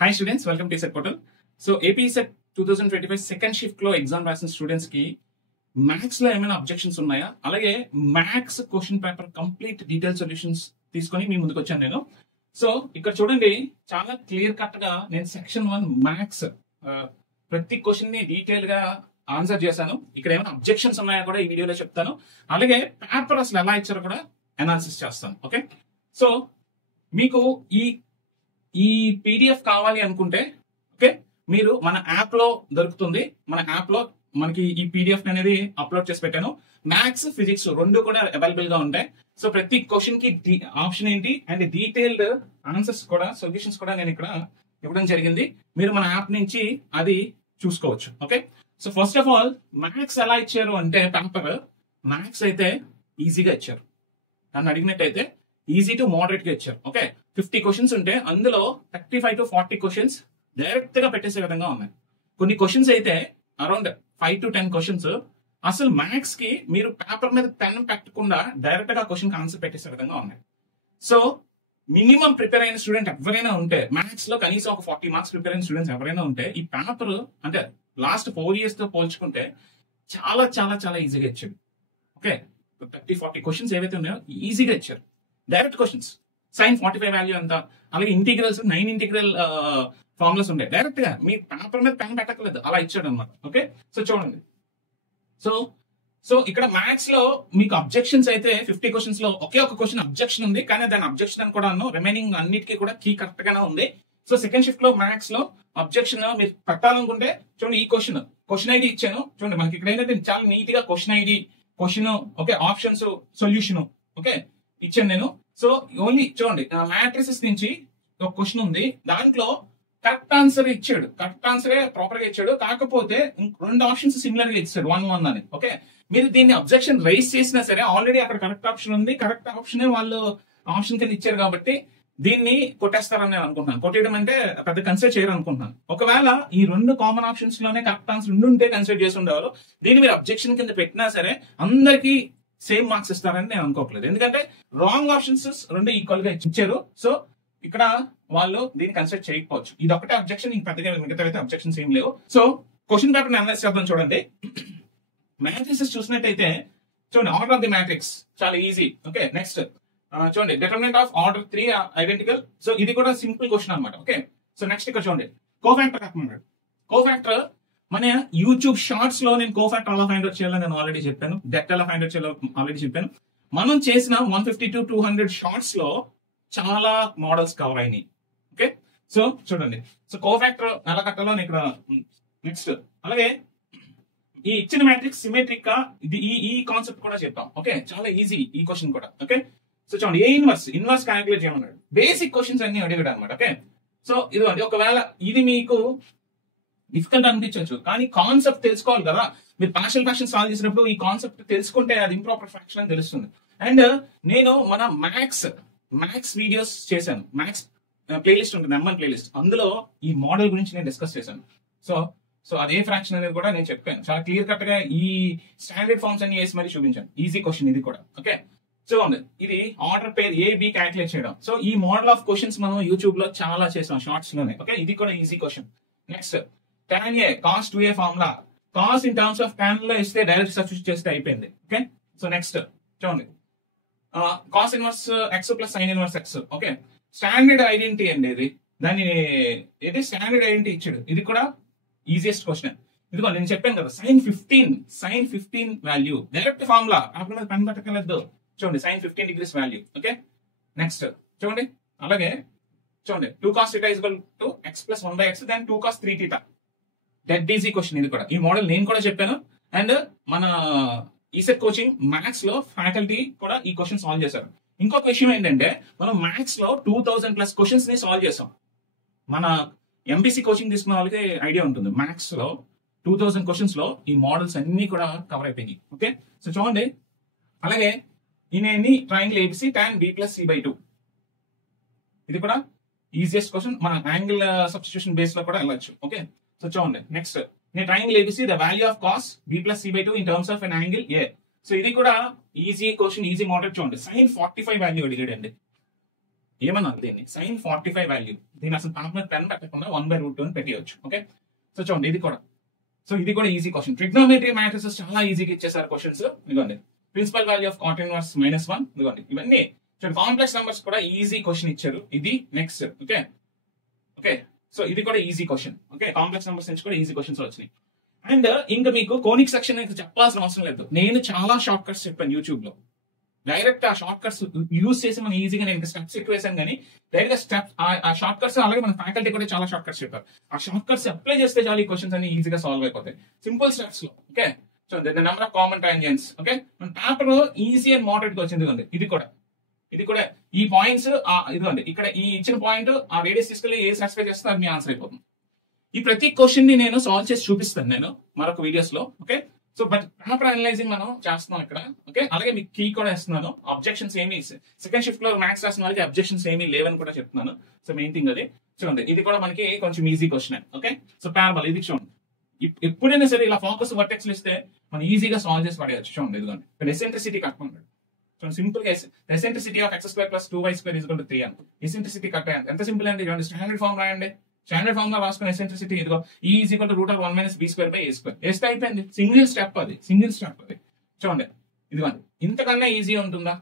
Hi students, welcome to ESET portal. So AP ESET 2025 second shift లో exam రాసిన students కి maths లో ఏమైనా అబ్జెక్షన్స్ ఉన్నాయా, అలాగే maths question paper complete detail solutions తీసుకొని మీ ముందుకు వచ్చాను నేను. సో ఇక్కడ చూడండి, చాలా క్లియర్ కట్ గా నేను సెక్షన్ 1 మ్యాథ్స్ ప్రతి క్వశ్చన్ ని డీటెయిల్ గా ఆన్సర్ చేశాను. ఇక్కడ ఏమైనా అబ్జెక్షన్స్ ఉన్నాయా కూడా ఈ వీడియోలో చెప్తాను. అలాగే పేపర్ అసలు ఎలా ఇచ్చారో కూడా అనాలిసిస్ చేస్తాను. ఓకే, సో మీకు ఈ పీడిఎఫ్ కావాలి అనుకుంటే ఓకే, మీరు మన యాప్ లో దొరుకుతుంది. మన యాప్ లో మనకి ఈ పీడిఎఫ్ అనేది అప్లోడ్ చేసి పెట్టాను. మ్యాథ్స్, ఫిజిక్స్ రెండు కూడా అవైలబుల్ గా ఉంటాయి. సో ప్రతి క్వశ్చన్ కి ఆప్షన్ ఏంటి అండ్ డీటెయిల్డ్ ఆన్సర్స్ కూడా, సొల్యూషన్స్ కూడా నేను ఇక్కడ ఇవ్వడం జరిగింది. మీరు మన యాప్ నుంచి అది చూసుకోవచ్చు. Okay, so first of all maths ఎలా ఇచ్చారు అంటే పేపర్ మ్యాథ్స్ అయితే ఈజీగా ఇచ్చారు. నన్ను అడిగినట్టయితే ఈజీ టు మోడరేట్ గా ఇచ్చారు. ఓకే, 50 క్వశ్చన్స్ ఉంటే అందులో 35 to 40 క్వశ్చన్స్ డైరెక్ట్ గా పెట్టేసే విధంగా ఉన్నాయి. కొన్ని క్వశ్చన్స్ అయితే అరౌండ్ 5 to 10 క్వశ్చన్స్ అసలు మ్యాథ్స్ కి మీరు పేపర్ మీద పెన్ పెట్టకుండా డైరెక్ట్ గా క్వశ్చన్ ఆన్సర్ పెట్టేసే విధంగా ఉన్నాయి. సో మినిమం ప్రిపేర్ అయిన స్టూడెంట్ ఎవరైనా ఉంటే, మ్యాథ్స్ లో కనీసం ఒక 40 మార్క్స్ ప్రిపేర్ అయిన స్టూడెంట్స్ ఎవరైనా ఉంటే, ఈ పేపర్ అంటే లాస్ట్ 4 years తో పోల్చుకుంటే చాలా చాలా చాలా ఈజీగా ఇచ్చారు. ఓకే, 30-40 క్వశ్చన్స్ ఏవైతే ఉన్నాయో ఈజీగా ఇచ్చారు. డైరెక్ట్ క్వశ్చన్స్, సైన్ 45 వాల్యూ ఎంత, అలాగే ఇంటిగ్రల్స్ 9 ఇంటిగ్రల్ ఫార్ములాస్ ఉంటాయి. డైరెక్ట్ గా మీ పేపర్ మీద పెన్ పెట్టకలేదు, అలా ఇచ్చాడు అనమాట. ఓకే, సో చూడండి. సో ఇక్కడ మ్యాథ్స్ లో మీకు అబ్జెక్షన్స్ అయితే 50 క్వశ్చన్స్ లో ఒకే ఒక క్వశ్చన్ అబ్జెక్షన్ ఉంది, కానీ దాని అబ్జెక్షన్ అని కూడా రిమైనింగ్ అన్నిటికీ కూడా కీ కరెక్ట్ గానే ఉంది. సో సెకండ్ షిఫ్ట్ లో మ్యాథ్స్ లో అబ్జెక్షన్ మీరు పెట్టాలనుకుంటే చూడండి, ఈ క్వశ్చన్ ఐడి ఇచ్చాను. చూడండి, మనకి ఇక్కడ ఏంటంటే చాలా నీట్ గా question ID, question, okay, options, solution, okay ఇచ్చాను నేను. సో ఓన్లీ చూడండి, మ్యాట్రిసెస్ నుంచి ఒక క్వశ్చన్ ఉంది, దాంట్లో కరెక్ట్ ఆన్సర్ ఇచ్చాడు. కరెక్ట్ ఆన్సరే ప్రాపర్ గా ఇచ్చాడు, కాకపోతే 2 ఆప్షన్స్ సిమిలర్ గా ఇచ్చాడు 1-1 అని. ఓకే, మీరు దీన్ని అబ్జెక్షన్ రైజ్ చేసినా సరే ఆల్రెడీ అక్కడ కరెక్ట్ ఆప్షన్ ఉంది, కరెక్ట్ ఆప్షన్ వాళ్ళు ఆప్షన్ కింద ఇచ్చారు కాబట్టి దీన్ని కొట్టేస్తారని నేను అనుకుంటున్నాను. కొట్టేయడం అంటే పెద్ద కన్సిడర్ చేయరు అనుకుంటున్నాను. ఒకవేళ ఈ 2 కామన్ ఆప్షన్స్ లోనే కరెక్ట్ ఆన్సర్ ఉంటే కన్సిడర్ చేసి ఉండేవారు. దీన్ని మీరు అబ్జెక్షన్ కింద పెట్టినా సరే అందరికీ సేమ్ మార్క్స్ ఇస్తారని నేను అనుకోవట్లేదు, ఎందుకంటే రాంగ్ ఆప్షన్స్ 2 ఈక్వల్ గా ఇచ్చారు. సో ఇక్కడ వాళ్ళు దీన్ని కన్సిడర్ చేయకపోవచ్చు. ఇది ఒకటే అబ్జెక్షన్, ఇంక పెద్దగా మిగతా అయితే అబ్జెక్షన్స్ ఏం లేవు. సో క్వశ్చన్ పేపర్ ని అనలైజ్ చేద్దాం. చూడండి, మ్యాట్రిసెస్ చూసినట్టయితే చూడండి, ఆర్డర్ ఆఫ్ ది మ్యాట్రిక్స్ చాలా ఈజీ. ఓకే, నెక్స్ట్ చూడండి, determinant of order 3 identical. So ఇది కూడా సింపుల్ క్వశ్చన్ అనమాట. ఓకే, సో నెక్స్ట్ ఇక్కడ చూడండి, కోఫాక్టర్ కనుక్కున్నాడు. కోఫాక్టర్ మన యూట్యూబ్ షార్ట్స్ లో నేను కోఫాక్టర్ ఎలా ఫైండ్ అవుట్ చేయాలో నేను ఆల్రెడీ చెప్పాను, డెట్ ఎలా ఫైండ్ అవుట్ చేయాలో ఆల్రెడీ చెప్పాను. మనం చేసిన 150 to 200 షార్ట్స్ లో చాలా మోడల్స్ కవర్ అయినాయి. ఓకే, సో చూడండి, సో కోఫాక్టర్ ఎలా కట్టాలో నేను ఇక్కడ నెక్స్ట్. అలాగే ఈ ఇచ్చిన మ్యాట్రిక్స్ సిమెట్రిక్ గా ఇది ఈ కాన్సెప్ట్ కూడా చెప్తాం. ఓకే, చాలా ఈజీ ఈ క్వశ్చన్ కూడా. ఓకే, సో చూడండి, ఏ ఇన్వర్స్ క్యాలిక్యులేట్ చేయమన్నాడు. బేసిక్ క్వశ్చన్స్ అన్ని అడిగాడు అనమాట. ఓకే, సో ఇదిగోండి, ఒకవేళ ఇది మీకు డిఫికల్ట్ అనిపించవచ్చు, కానీ కాన్సెప్ట్ తెలుసుకోవాలి కదా. మీరు పార్షియల్ ఫ్రాక్షన్ సాల్వ్ చేసినప్పుడు ఈ కాన్సెప్ట్ తెలుసుకుంటే అది ఇంప్రాపర్ ఫ్రాక్షన్ అని తెలుస్తుంది. అండ్ నేను మన మ్యాథ్స్ వీడియోస్ చేశాను, మ్యాథ్స్ ప్లేలిస్ట్ ఉంటుంది, M1 ప్లేలిస్ట్, అందులో ఈ మోడల్ గురించి నేను డిస్కస్ చేశాను. సో అదే ఫ్రాక్షన్ అనేది కూడా నేను చెప్పాను, చాలా క్లియర్ కట్ గా ఈ స్టాండర్డ్ ఫార్మ్స్ అన్ని వేసి మరి చూపించాను. ఈజీ క్వశ్చన్ ఇది కూడా. ఓకే, చూడండి, ఇది ఆర్డర్ పేర్ AB క్యాలిక్యులేట్ చేయడం. సో ఈ మోడల్ ఆఫ్ క్వశ్చన్స్ మనం యూట్యూబ్ లో చాలా చేసాం షార్ట్స్ లోనే. ఓకే, ఇది కూడా easy question. Next tan A cos 2A formula, cos in terms of tan లో ఇస్తే డైరెక్ట్ సబ్స్టిట్యూట్ చేస్తే అయిపోయింది. ఓకే, సో నెక్స్ట్ చూడండి, cos inverse x plus sine inverse x. Okay, standard identity అండి ఇది. దాన్ని ఏది స్టాండర్డ్ ఐడెంటిటీ ఇచ్చాడు. ఇది కూడా ఈజియెస్ట్ క్వశ్చన్. ఇదిగో నేను చెప్పాను కదా, సైన్ 15 వాల్యూ డైరెక్ట్ ఫార్ములా, అప్పుడు పెన్ పెట్టకలేదు. చూడండి, sine 15 degrees value. Okay, next చూడండి, అలాగే చూడండి, 2 cos θ equal to x plus 1/x then 2 cos 3θ. Dead easy question ఇది కూడా. ఈ మోడల్ నేను కూడా చెప్పాను, అండ్ మన ఈసెట్ కోచింగ్ మ్యాథ్స్ లో ఫ్యాకల్టీ కూడా ఈ క్వశ్చన్ సాల్వ్ చేశారు. ఇంకొక విషయం ఏంటంటే, మనం మ్యాథ్స్ లో 2000+ క్వశ్చన్స్ ని సాల్వ్ చేసాం. మన ఎంపీసీ కోచింగ్ తీసుకున్న వాళ్ళకి ఐడియా ఉంటుంది, మ్యాథ్స్ లో 2000 క్వశ్చన్స్ లో ఈ మోడల్స్ అన్ని కూడా కవర్ అయిపోయింది. ఓకే, సో చూడండి, అలాగే ఈయన triangle ABC tan B plus C/2. ఇది కూడా ఈజియెస్ట్ క్వశ్చన్. మన యాంగిల్ సబ్స్టిట్యూషన్ బేస్ లో కూడా వెళ్ళొచ్చు. ఓకే, సో చూడండి, నెక్స్ట్ నేను triangle ABC the value of cos B plus C/2 in terms of N angle A. So ఇది కూడా ఈజీ క్వశ్చన్, ఈజీ మోడల్. చూడండి, సైన్ 45 వాల్యూ అడిగాడండి. ఏమన్నారు దీన్ని sin 45 వాల్యూ, దీన్ని అసలు పక్కన పెన్ పెట్టకుండా 1/√2 అని పెట్టేయచ్చు. ఓకే, సో చూడండి ఇది కూడా. సో ఇది కూడా ఈజీ క్వశ్చన్. ట్రిగ్నోమెట్రీ మ్యాట్రిసెస్ చాలా ఈజీగా ఇచ్చేసారు క్వశ్చన్స్. ఇదిగోండి principal value of cot inverse -1, ఇదిగోండి ఇవన్నీ చూడండి. కాంప్లెక్స్ నెంబర్స్ కూడా ఈజీ క్వశ్చన్ ఇచ్చారు. ఇది నెక్స్ట్. ఓకే ఓకే, సో ఇది కూడా easy question. Okay, complex numbers నుంచి కూడా ఈజీ క్వశ్చన్స్ వచ్చినాయి. అండ్ ఇంకా మీకు కోనిక్ సెక్షన్ చెప్పాల్సిన అవసరం లేదు. నేను చాలా షార్ట్ కట్స్ చెప్పాను యూట్యూబ్ లో. డైరెక్ట్ ఆ షార్ట్ కట్స్ యూజ్ చేసి మనం ఈజీగా, నేను స్టెప్స్ ఎక్కువ వేసాను కానీ డైరెక్ట్ గా స్టెప్ ఆ షార్ట్ కట్స్, అలాగే మన ఫ్యాకల్టీ కూడా చాలా షార్ట్ కట్స్ చెప్పారు. ఆ షార్ట్ కట్స్ అప్లై చేస్తే చాలా ఈ క్వశ్చన్స్ అన్ని ఈజీగా సాల్వ్ అయిపోతాయి సింపుల్ స్టెప్స్ లో. Okay, so the number of common tangents. Okay, మన పేపర్ ఈజీ అండ్ మోడరేట్ గా వచ్చింది. ఇది కూడా ఈ పాయింట్స్ ఇదిగోండి, ఇక్కడ ఈ ఇచ్చిన పాయింట్ ఆ రేడియస్ తీసుకెళ్ళి ఏ సాటిస్ఫై చేస్తే అది మీ ఆన్సర్ అయిపోతుంది. ఈ ప్రతి క్వశ్చన్ ని నేను సాల్వ్ చేసి చూపిస్తాను నేను మరొక వీడియోస్ లో. Okay, so but paper analysing మనం చేస్తున్నాం ఇక్కడ. ఓకే, అలాగే మీకు కీ కూడా ఇస్తున్నాను. అబ్జెక్షన్స్ ఏమి సెకండ్ షిఫ్ట్ లో మ్యాథ్స్ రాసిన వాళ్ళకి అబ్జెక్షన్స్ ఏమీ లేవని కూడా చెప్తున్నాను. సో మెయిన్ థింగ్ అది చూడండి. ఇది కూడా మనకి కొంచెం ఈజీ క్వశ్చన్. ఓకే, సో పారబల్ ఇది చూడండి. ఎప్పుడైనా సరే ఇలా ఫోకస్ వర్టెక్స్ ఇస్తే మనం ఈజీగా సాల్వ్ చేసి పడేయచ్చు. చూడండి ఇదిగోండి, ఇక్కడ ఎసెంట్రిసిటీ కట్టుకుంటాడు. సో సింపుల్ గా ఎసెంట్రిసిటీ ఆఫ్ x² + 2y² = 3 అని ఎసెంట్రిసిటీ కట్ అయ్యింది. ఎంత సింపుల్ అండి. చూడండి స్టాండర్డ్ ఫార్మ్ రాయండి. స్టాండర్డ్ ఫార్మ్ లో రాసుకున్న ఎసెంట్రిసిటీ ఇదిగో E = √1 - b²/a². వేస్తే అయిపోయింది. సింగిల్ స్టెప్ అది. చూడండి ఇదిగోండి. ఇంతకన్నా ఈజీ ఉంటుందా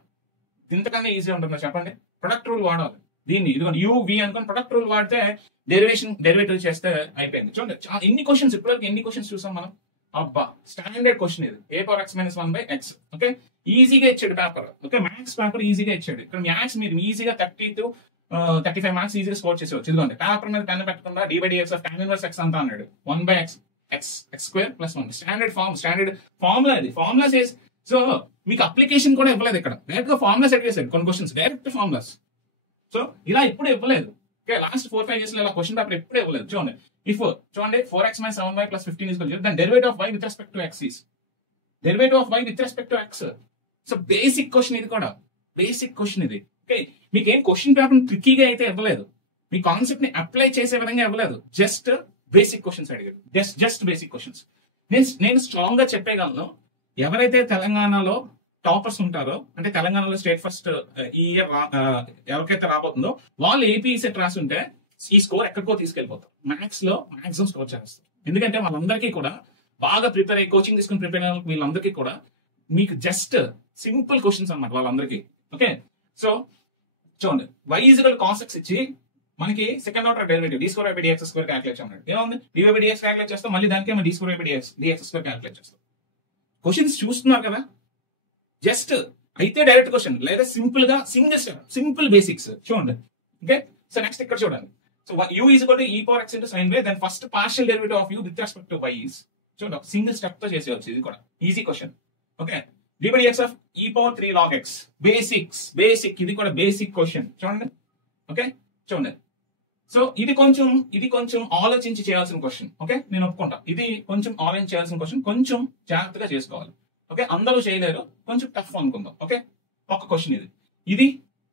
చెప్పండి. ప్రొడక్ట్ రూల్ వాడాలి దీన్ని. ఇదిగోండి uv అనుకోని ప్రొడక్ట్ రూల్ వాడితే డెరివేటివ్ చేస్తే అయిపోయింది. చూడండి ఎన్ని క్వశ్చన్స్ ఇప్పటివరకు ఎన్ని క్వశ్చన్స్ చూసాం మనం. అబ్బా, స్టాండర్డ్ క్వశ్చన్ ఇది. a⁻x-1/x. ఓకే, ఈజీగా ఇచ్చాడు పేపర్. ఓకే, మ్యాథ్స్ పేపర్ ఈజీగా ఇచ్చాడు. ఇక్కడ మ్యాథ్స్ మీరు ఈజీగా 30 to 35 మార్క్స్ ఈజీగా స్కోర్ చేసేవచ్చు. ఇదిగోండి పేపర్ మీద పెన్ పెట్టకుండా d/dx of tan inverse x అంతా అన్నాడు. 1/x x² + 1. స్టాండర్డ్ ఫార్ములా ఇది. Formula says. సో మీకు అప్లికేషన్ కూడా ఇవ్వలేదు ఇక్కడ. డైరెక్ట్ గా ఫార్ములా సెట్ చేశారు. కొన్ని క్వశ్చన్స్ డైరెక్ట్ ఫార్ములాస్. సో ఇలా ఎప్పుడు ఇవ్వలేదు. ఓకే, లాస్ట్ 4-5 years లో ఇలా క్వశ్చన్ పేపర్ ఎప్పుడు ఇవ్వలేదు. చూడండి చూడండి 4x - 7y + 15 = 0. Then derivative of y with respect to x is derivative of y with respect to x. So basic question ఇది కూడా. ఓకే, మీకు ఏం క్వశ్చన్ పేపర్ ట్రిక్కీగా అయితే ఇవ్వలేదు. మీ కాన్సెప్ట్ ని అప్లై చేసే విధంగా ఇవ్వలేదు. జస్ట్ బేసిక్ క్వశ్చన్స్ అడిగారు. Just basic questions. నేను స్ట్రాంగ్ గా చెప్పగలను, ఎవరైతే తెలంగాణలో టాపర్స్ ఉంటారో, అంటే తెలంగాణలో స్టేట్ ఫస్ట్ ఈ ఇయర్ ఎవరికైతే రాబోతుందో వాళ్ళు ఏపీ సెట్ రాసి ఉంటే ఈ స్కోర్ ఎక్కడికో తీసుకెళ్లిపోతారు. మ్యాథ్స్ లో మాక్సిమం స్కోర్ చేస్తారు. ఎందుకంటే వాళ్ళందరికీ కూడా బాగా ప్రిపేర్ అయ్యి కోచింగ్ తీసుకుని ప్రిపేర్ అయిన వీళ్ళందరికీ కూడా మీకు జస్ట్ సింపుల్ క్వశ్చన్స్ అన్నమాట వాళ్ళందరికీ. ఓకే, సో చూడండి y = cos x ఇచ్చి మనకి second order derivative d²/dx² calculate చేయమన్నాడు. ఏముంది, d/dx క్యాలిక్యులేట్ చేస్తాం, మళ్ళీ దానికి మనం d²/dx² క్యాలిక్యులేట్ చేస్తాం. క్వశ్చన్స్ చూస్తున్నారు కదా. జస్ట్ అయితే డైరెక్ట్ క్వశ్చన్, లేదా సింపుల్ గా సింపుల్ బేసిక్స్ చూడండి. ఓకే, సో నెక్స్ట్ ఇక్కడ చూడండి. So u = e⁻x × sin y. Then first partial derivative of u with respect to y is. చూడండి సింగిల్ స్టెప్ తో చేసేవచ్చు. ఇది కూడా easy question. Okay, d/dx of e⁻3 log x. Basic ఇది కూడా బేసిక్ క్వశ్చన్. చూడండి. ఓకే, చూడండి. సో ఇది కొంచెం ఆలోచించి చేయాల్సిన క్వశ్చన్. ఓకే, నేను ఒప్పుకుంటా. ఇది కొంచెం ఆలోచించి చేయాల్సిన క్వశ్చన్. కొంచెం జాగ్రత్తగా చేసుకోవాలి. ఓకే, అందరూ చేయలేరు, కొంచెం టఫ్ అనుకుందాం. ఓకే, ఒక క్వశ్చన్ ఇది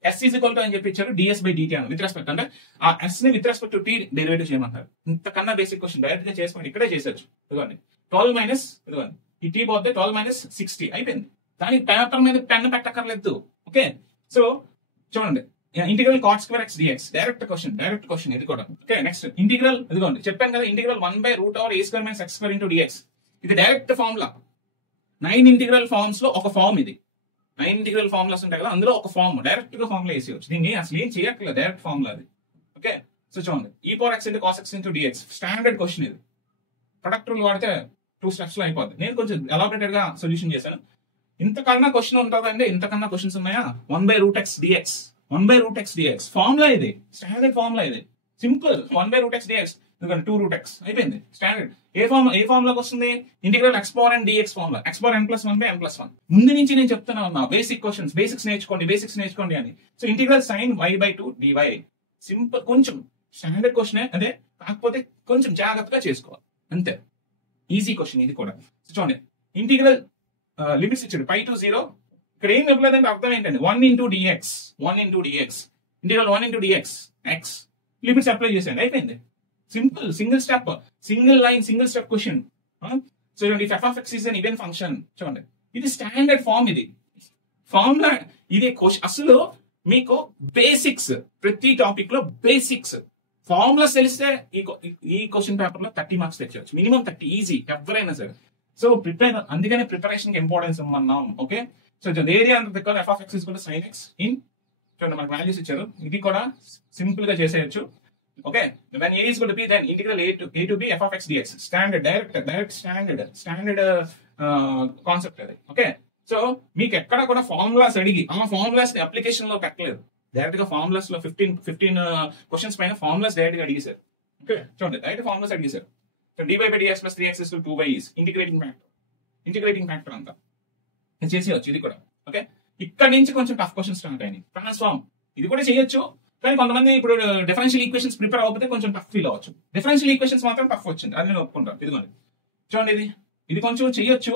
s = అని చెప్పి ఇచ్చారు ds/dt అని విత్ రెస్పెక్ట్, అంటే ఆ s ని with respect to t derivative చేయమంటారు. ఇంతకన్నా బేసిక్ క్వశ్చన్ డైరెక్ట్ గా చేసుకోండి. ఇక్కడే చేసేచ్చు. ఇదిగోండి 12 - ఇదిగోండి ఈ t పోతే 12 - 60 అయిపోయింది. దానికి పేపర్ మీద పెన్ పెట్టక్కర్లేదు. ఓకే, సో చూడండి integral cot² x dx direct question ఇది కూడా. ఓకే, నెక్స్ట్ ఇంటిగ్రల్ ఇదిగోండి చెప్పాను కదా, ఇంటిగ్రల్ 1/√a² - x² × dx. ఇది డైరెక్ట్ ఫార్ములా. 9 ఇంటిగ్రల్ ఫార్మ్స్ లో ఒక ఫార్మ్ ఇది. 9 ఇంటిగ్రల్ ఫార్ములాస్ ఉంటాయి కదా, అందులో ఒక ఫార్మ్ డైరెక్ట్ గా ఫార్ములా వేసేయచ్చు. దీన్ని అసలు ఏం చేయట్లేదు, డైరెక్ట్ ఫార్ములా అది. ఓకే, సో చూడండి e⁻x × cos x × dx standard question ఇది. ప్రొడక్ట్ రూల్ వాడితే 2 స్టెప్స్ లో అయిపోద్ది. నేను కొంచెం ఎలాబరేటెడ్ గా సొల్యూషన్ చేశాను. ఇంతకన్నా క్వశ్చన్ ఉంటుందండి, ఇంతకన్నా క్వశ్చన్స్ ఉన్నాయా. 1/√x dx ఫార్ములా ఇది, స్టాండర్డ్ ఫార్ములా ఇది. సింపుల్ 1/√x dx 2√x అయిపోయింది. స్టాండర్డ్ ఏ ఫార్ములాకి వస్తుంది, integral x⁻n dx formula. x⁻n+1/n+1. ముందు నుంచి నేను చెప్తున్నా ఉన్నా బేసిక్ క్వశ్చన్స్, బేసిక్స్ నేర్చుకోండి అని. So integral sin y/2 dy simple, కొంచెం స్టాండర్డ్ క్వశ్చనే అదే, కాకపోతే కొంచెం జాగ్రత్తగా చేసుకోవాలి అంతే. ఈజీ క్వశ్చన్ ఇది కూడా. చూడండి ఇంటిగ్రల్ లిమిట్స్ ఇచ్చాడు π to 0. ఇక్కడ ఏం ఇవ్వలేదంటే అర్థం ఏంటండి, 1 × dx integral 1 × dx x limits apply చేసేయండి అయిపోయింది. Simple single step, single line, single step question. So చూడండి f(x) is an even function. చూడండి ఇది స్టాండర్డ్ ఫార్మ్, ఇది ఫార్ములా, ఇదే క్వశ్చన్. అసలు మీకు బేసిక్స్, ప్రతి టాపిక్ లో బేసిక్స్ ఫార్ములాస్ తెలిస్తే ఈ క్వశ్చన్ పేపర్ లో 30 మార్క్స్ తెచ్చవచ్చు, మినిమం 30 ఈజీ ఎవరైనా సరే. సో అందుకనే ప్రిపరేషన్ కి ఇంపార్టెన్స్ ఇమ్మన్నాం. ఓకే, సో ఏరియా అంటే F of X equal to sign X in, చూడండి మనకు వాల్యూస్ ఇచ్చారు, ఇది కూడా సింపుల్ గా చేసేయచ్చు. Okay, when a is going to be, then integral a to b f of x dx, standard direct standard concept అది. Okay, so మీకు ఎక్కడ కూడా ఫార్ములాస్ అడిగి ఆ ఫార్ములాస్ ని అప్లికేషన్ లో పెట్టలేదు, డైరెక్ట్ గా ఫార్ములాస్ లో 15 క్వశ్చన్స్ పైన ఫార్ములాస్ డైరెక్ట్ గా అడిగేశారు. ఓకే, చూడండి డైరెక్ట్ ఫార్ములాస్ అడిగేశారు. So dy by dx plus 3x is equal to 2y is integrating factor అంతా చేసేయచ్చు ఇది కూడా. ఓకే, ఇక్కడ నుంచి కొంచెం టఫ్ క్వశ్చన్స్ స్టార్ట్ అయినాయి. ట్రాన్స్ఫార్మ్ ఇది కూడా చేయొచ్చు, కానీ కొంతమంది ఇప్పుడు డిఫరెన్షియల్ ఈక్వేషన్స్ ప్రిపేర్ అవ్వకపోతే కొంచెం టఫ్ ఫీల్ అవ్వచ్చు. డిఫరెన్షియల్ ఈక్వేషన్స్ మాత్రం టఫ్ వచ్చింది, అది నేను ఒప్పుకుంటాను. ఇదిగోండి చూడండి, ఇది కొంచెం చేయొచ్చు,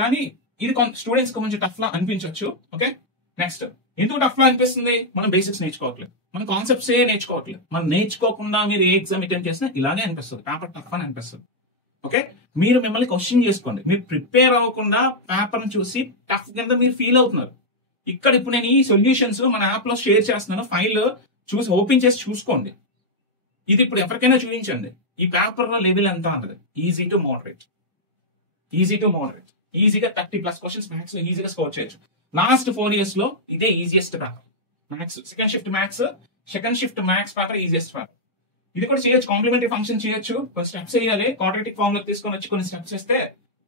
కానీ ఇది స్టూడెంట్స్ కొంచెం టఫ్ లా అనిపించవచ్చు. ఓకే, నెక్స్ట్ ఎందుకు టఫ్ లా అనిపిస్తుంది? మనం బేసిక్స్ నేర్చుకోవట్లేదు, మన కాన్సెప్ట్స్ నేర్చుకోవట్లేదు. మనం నేర్చుకోకుండా మీరు ఏ ఎగ్జామ్ అటెంప్ట్ చేసినా ఇలానే అనిపిస్తుంది, పేపర్ టఫ్ అని అనిపిస్తుంది. ఓకే, మీరు మిమ్మల్ని క్వశ్చన్ చేసుకోండి. మీరు ప్రిపేర్ అవ్వకుండా పేపర్ చూసి టఫ్ కింద మీరు ఫీల్ అవుతున్నారు. ఇక్కడ ఇప్పుడు నేను ఈ సొల్యూషన్స్ మన యాప్ లో షేర్ చేస్తున్నాను, ఫైల్ చూసి ఓపెన్ చేసి చూసుకోండి. ఇది ఇప్పుడు ఎవరికైనా చూపించండి, ఈ పేపర్ లో లెవెల్ ఎంత అంటది. ఈజీ టు మోడరేట్, ఈజీగా 30+ క్వశ్చన్స్ మ్యాథ్స్ లో ఈజీగా స్కోర్ చేయొచ్చు. లాస్ట్ 4 years లో ఇదే easiest paper maths. Second shift maths paper easiest paper. ఇది కూడా చేయొచ్చు, కాంప్లిమెంటరీ ఫంక్షన్ చేయొచ్చు, కొన్ని స్టెప్స్ వేయాలి, క్వాడ్రాటిక్ ఫార్మ్ లో తీసుకొని వచ్చి కొన్ని స్టెప్స్ వేస్తే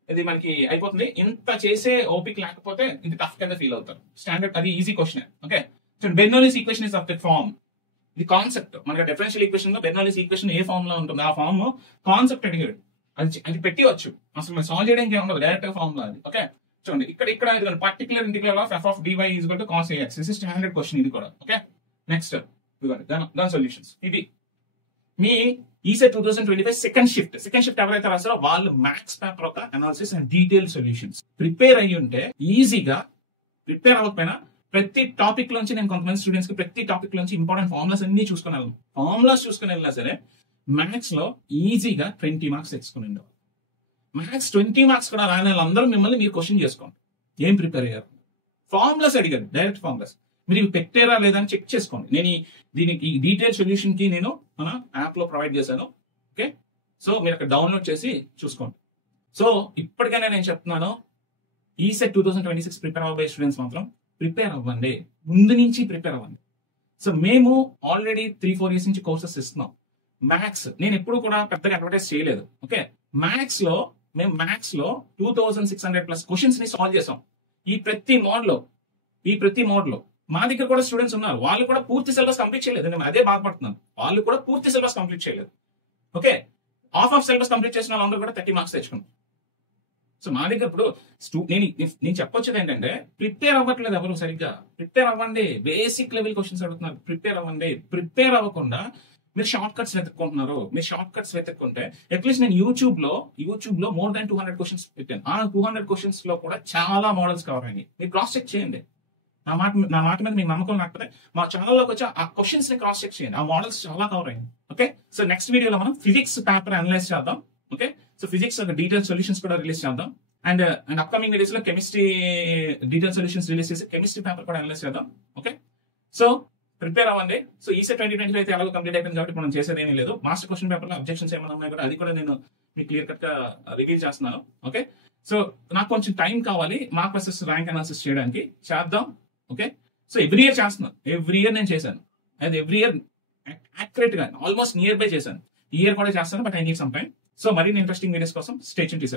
ఇది మనకి అయిపోతుంది. ఇంత చేసే ఓపిక లేకపోతే ఇది టఫ్ కింద ఫీల్ అవుతారు. స్టాండర్డ్ అది easy question. Okay, so Bernoulli's equation is of that form. ఇది కాన్సెప్ట్, మనకి డిఫరెన్షియల్ ఈక్వేషన్ లో బెర్నౌలీస్ ఈక్వేషన్ ఏ ఫార్మ్ లో ఉంటుంది, ఆ ఫార్మ్ కాన్సెప్ట్ అడిగాడు, అది పెట్టివచ్చు. అసలు మనం సాల్వ్ చేయడానికి ఏముండదు, డైరెక్ట్ గా ఫార్మ్ లో అది. ఓకే, చూడండి ఇక్కడ particular integral of F of D Y is equal to cos A X. This is standard question ఇది కూడా. ఓకే, నెక్స్ట్ దాని సొల్యూషన్స్. ఇది మీ ఈసెట్ 2025 సెకండ్ షిఫ్ట్ ఎవరైతే రాస్తారో వాళ్ళు మ్యాథ్స్ పేపర్ ఒక analysis and detail solutions prepare అయ్యి ఉంటే ఈజీగా, ప్రిపేర్ అవ్వకపోయినా ప్రతి టాపిక్ లోంచి నేను కొంతమంది స్టూడెంట్స్ కి ప్రతి టాపిక్ లోంచి ఇంపార్టెంట్ ఫార్ములాస్ అన్ని చూసుకుని వెళ్ళాను. ఫార్ములాస్ చూసుకుని వెళ్ళినా సరే మ్యాథ్స్ లో ఈజీగా 20 మార్క్స్ తెచ్చుకుని ఉండవు. మ్యాథ్స్ 20 మార్క్స్ కూడా రాని వాళ్ళందరూ మిమ్మల్ని మీరు క్వశ్చన్ చేసుకోండి, ఏం ప్రిపేర్ అయ్యారు. ఫార్ములాస్ అడిగారు, డైరెక్ట్ ఫార్ములాస్ మీరు ఇవి పెట్టారా లేదా అని చెక్ చేసుకోండి. నేను దీనికి డీటెయిల్ సొల్యూషన్ కి నేను మన యాప్ లో ప్రొవైడ్ చేశాను. ఓకే, సో మీరు అక్కడ డౌన్లోడ్ చేసి చూసుకోండి. సో ఇప్పటికైనా నేను చెప్తున్నాను, ఈసెట్ 2026 ప్రిపేర్ అవ్వబోయే స్టూడెంట్స్ మాత్రం ప్రిపేర్ అవ్వండి, ముందు నుంచి ప్రిపేర్ అవ్వండి. సో మేము ఆల్రెడీ 3-4 years నుంచి కోర్సెస్ ఇస్తున్నాం. మ్యాథ్స్ నేను ఎప్పుడు కూడా పెద్దగా అడ్వర్టైజ్ చేయలేదు. ఓకే, మ్యాథ్స్ లో 2600+ క్వశ్చన్స్ ని సాల్వ్ చేసాం. ఈ ప్రతి మోడ్ లో మా దగ్గర కూడా స్టూడెంట్స్ ఉన్నారు, వాళ్ళు కూడా పూర్తి సిలబస్ కంప్లీట్ చేయలేదు. నేను అదే బాధపడుతున్నాను, వాళ్ళు కూడా పూర్తి సిలబస్ కంప్లీట్ చేయలేదు. Okay, half of syllabus complete చేసిన వాళ్ళందరూ కూడా 30 మార్క్స్ తెచ్చుకున్నారు. సో మా దగ్గర ఇప్పుడు నేను చెప్పొచ్చేది ఏంటంటే, ప్రిపేర్ అవ్వట్లేదు ఎవరు సరిగ్గా. ప్రిపేర్ అవ్వండి, బేసిక్ లెవెల్ క్వశ్చన్స్ అడుగుతున్నారు, ప్రిపేర్ అవ్వండి. ప్రిపేర్ అవ్వకుండా మీరు షార్ట్ కట్స్ వెతుక్కుంటున్నారు. మీరు షార్ట్ కట్స్ వెతుక్కుంటే అట్లీస్ట్ నేను యూట్యూబ్ లో మోర్ దాన్ 200 క్వశ్చన్స్ పెట్టాను. ఆ 200 క్వశ్చన్స్ లో కూడా చాలా మోడల్స్ కవర్ అయినాయి. మీరు క్రాస్ చెక్ చేయండి. నా మాట మీద మీకు నమ్మకం లేకపోతే మా ఛానల్లోకి వచ్చి ఆ క్వశ్చన్స్ ని క్రాస్ చెక్ చేయండి, ఆ మోడల్స్ చాలా కవర్ అయింది. ఓకే, సో నెక్స్ట్ వీడియోలో మనం ఫిజిక్స్ పేపర్ అనలైజ్ చేద్దాం. Okay, so physics detail solutions కూడా రిలీజ్ చేద్దాం. అండ్ అప్కమింగ్ వీడియోస్ లో కెమిస్ట్రీ డీటెయిల్ సొల్యూషన్స్ రిలీజ్ చేసి కెమిస్ట్రీ పేపర్ కూడా అనలైజ్ చేద్దాం. ఓకే, సో ప్రిపేర్ అవ్వండి. సో ఈసెట్ 2025 అయితే ఎలాగో కంప్లీట్ అయిపోయింది కాబట్టి మనం చేసేది ఏమీ లేదు. మాస్టర్ క్వశ్చన్ పేపర్ లో అబ్జెక్షన్స్ ఏమైనా ఉన్నాయి కూడా అది కూడా నేను మీకు క్లియర్ కట్ గా రివీల్ చేస్తున్నాను. ఓకే, సో నాకు కొంచెం టైం కావాలి మార్క్ వర్సెస్ ర్యాంక్ అనాలిసిస్ చేయడానికి, చేద్దాం. ఓకే, సో ఎవ్రీ ఇయర్ చేస్తున్నాను, ఎవ్రీ ఇయర్ నేను చేశాను, అది ఎవ్రీ ఇయర్ యాక్యురేట్ గా ఆల్మోస్ట్ నియర్ బై చేశాను. ఈ ఇయర్ కూడా చేస్తాను, but I need some time. So మరిన్ని ఇంట్రెస్టింగ్ వీడియోస్ కోసం స్టే ట్యూన్డ్ టు